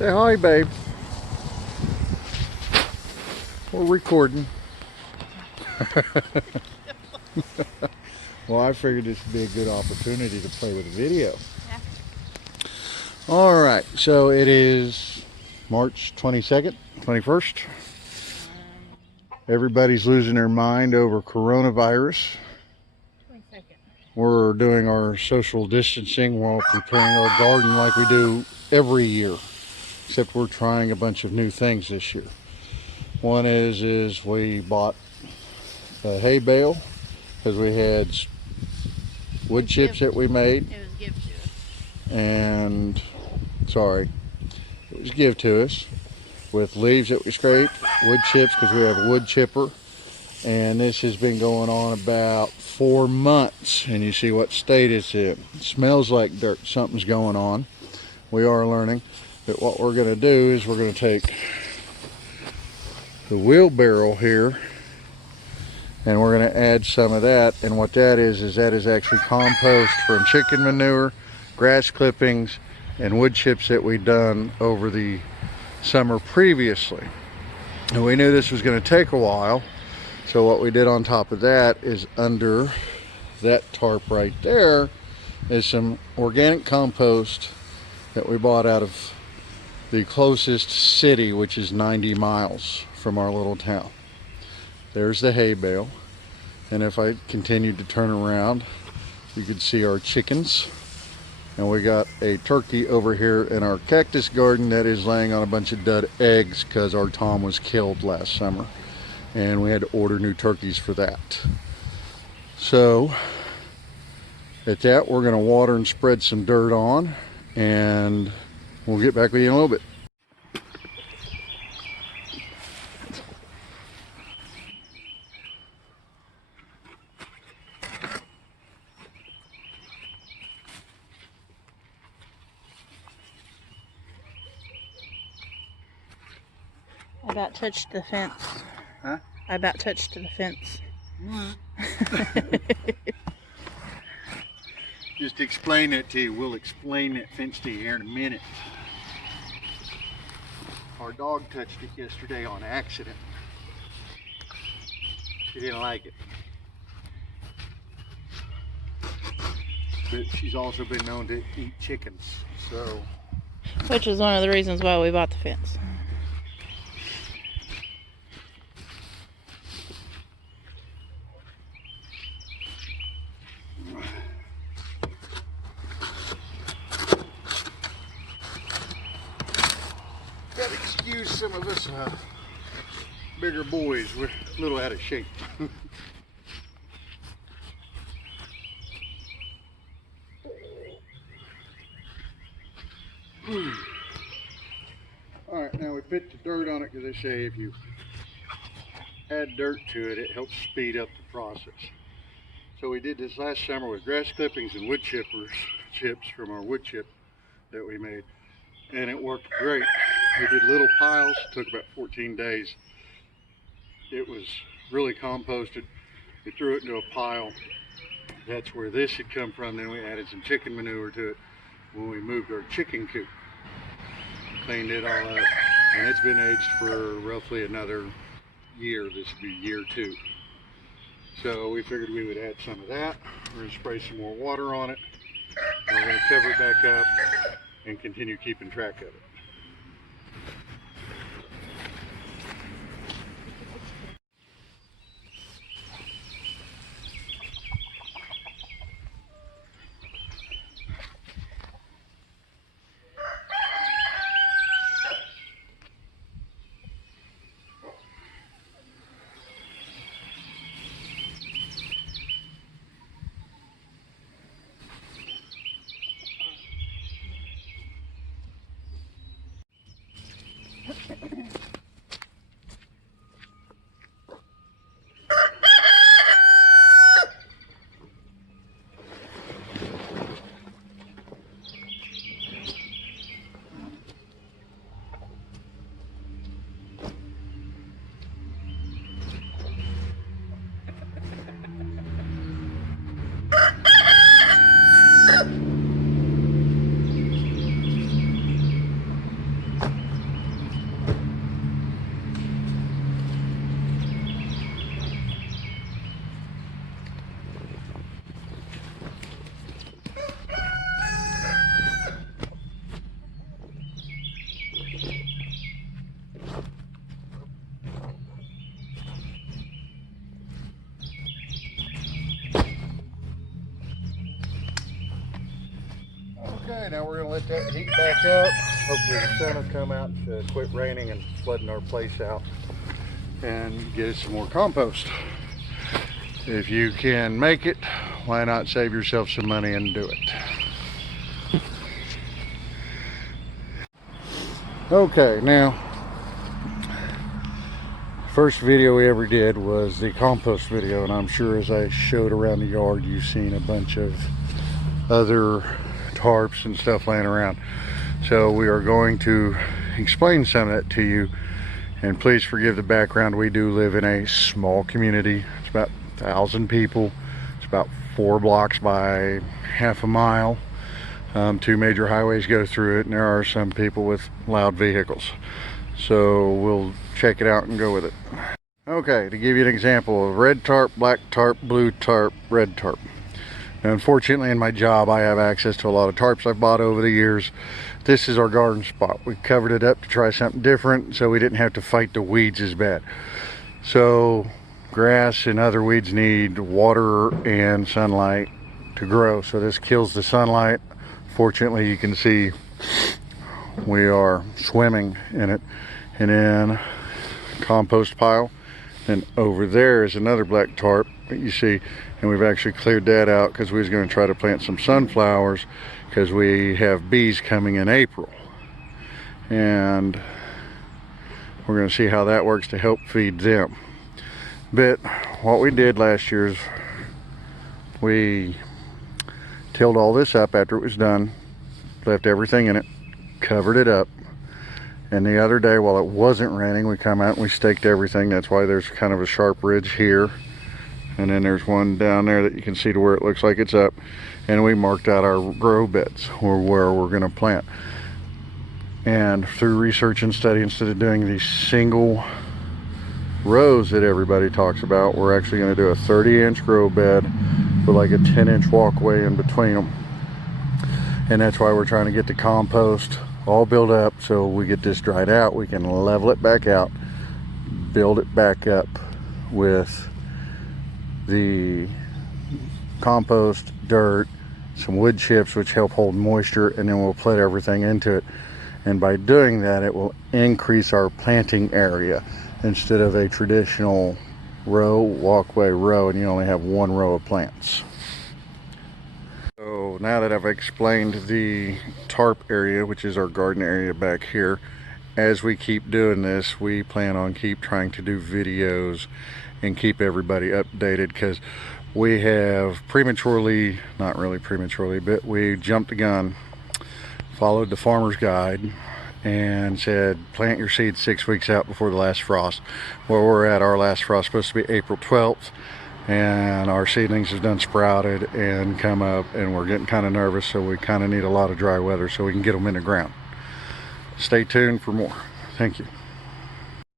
Say hi, babe. We're recording. Well, I figured this would be a good opportunity to play with a video. Yeah. All right, so it is March 22nd, 21st. Everybody's losing their mind over coronavirus. 22nd. We're doing our social distancing while preparing our garden like we do every year, except we're trying a bunch of new things this year. One is we bought a hay bale because we had wood chips that we made. It was given to us. And it was give to us with leaves that we scraped, wood chips because we have a wood chipper, and this has been going on about 4 months, and you see what state it's in. It smells like dirt. Something's going on. We are learning that what we're going to do is we're going to take the wheelbarrow here and we're going to add some of that, and what that is actually compost from chicken manure, grass clippings, and wood chips that we've done over the summer previously. And we knew this was going to take a while, so what we did on top of that is under that tarp right there is some organic compost that we bought out of the closest city, which is 90 miles from our little town. There's the hay bale, and if I continued to turn around, you could see our chickens. And we got a turkey over here in our cactus garden that is laying on a bunch of dud eggs because our Tom was killed last summer and we had to order new turkeys for that. So at that, we're going to water and spread some dirt on, and we'll get back with you in a little bit. I about touched the fence. Huh? I about touched the fence. Just to explain it to you, we'll explain that fence to you here in a minute. Our dog touched it yesterday on accident. She didn't like it. But she's also been known to eat chickens, so. Which is one of the reasons why we bought the fence. Gotta excuse some of us bigger boys, we're a little out of shape. Alright, now we put the dirt on it because they say if you add dirt to it, it helps speed up the process. So we did this last summer with grass clippings and wood chips from our wood chip that we made, and it worked great. We did little piles, took about 14 days. It was really composted. We threw it into a pile. That's where this had come from. Then we added some chicken manure to it when we moved our chicken coop. Cleaned it all up, and it's been aged for roughly another year. This would be year 2. So we figured we would add some of that. We're going to spray some more water on it. And we're going to cover it back up and continue keeping track of it. right, now we're gonna let that heat back up. Hopefully the sun will come out to quit raining and flooding our place out and get us some more compost. If you can make it, why not save yourself some money and do it? Okay, now, first video we ever did was the compost video, and I'm sure as I showed around the yard, you've seen a bunch of other tarps and stuff laying around. So we are going to explain some of that to you, and please forgive the background. We do live in a small community. It's about 1,000 people. It's about 4 blocks by half a mile. 2 major highways go through it, and there are some people with loud vehicles. So we'll check it out and go with it. Okay, to give you an example of red tarp, black tarp, blue tarp, red tarp. Now, unfortunately in my job I have access to a lot of tarps I've bought over the years. This is our garden spot. We covered it up to try something different so we didn't have to fight the weeds as bad. So grass and other weeds need water and sunlight to grow, so this kills the sunlight. Fortunately, you can see we are swimming in it. And then compost pile, and over there is another black tarp that you see, and we've actually cleared that out because we was going to try to plant some sunflowers because we have bees coming in April, and we're going to see how that works to help feed them. But what we did last year is we tilled all this up after it was done, left everything in it, covered it up, and the other day while it wasn't raining we come out and we staked everything. That's why there's kind of a sharp ridge here, and then there's one down there that you can see to where it looks like it's up, and we marked out our grow beds or where we're going to plant. And through research and study, instead of doing these single rows that everybody talks about, we're actually going to do a 30-inch grow bed with like a 10-inch walkway in between them. And that's why we're trying to get the compost all built up, so we get this dried out, we can level it back out, build it back up with the compost, dirt, some wood chips which help hold moisture, and then we'll put everything into it. And by doing that, it will increase our planting area instead of a traditional row, walkway, row, and you only have 1 row of plants. So now that I've explained the tarp area, which is our garden area back here, as we keep doing this, we plan on trying to do videos and keep everybody updated, because we have prematurely, not really prematurely, but we jumped the gun, followed the farmer's guide, and said plant your seeds 6 weeks out before the last frost. Where we're at, our last frost supposed to be April 12th. And our seedlings have done sprouted and come up, and we're getting kind of nervous, so we kind of need a lot of dry weather so we can get them in the ground. Stay tuned for more. Thank you.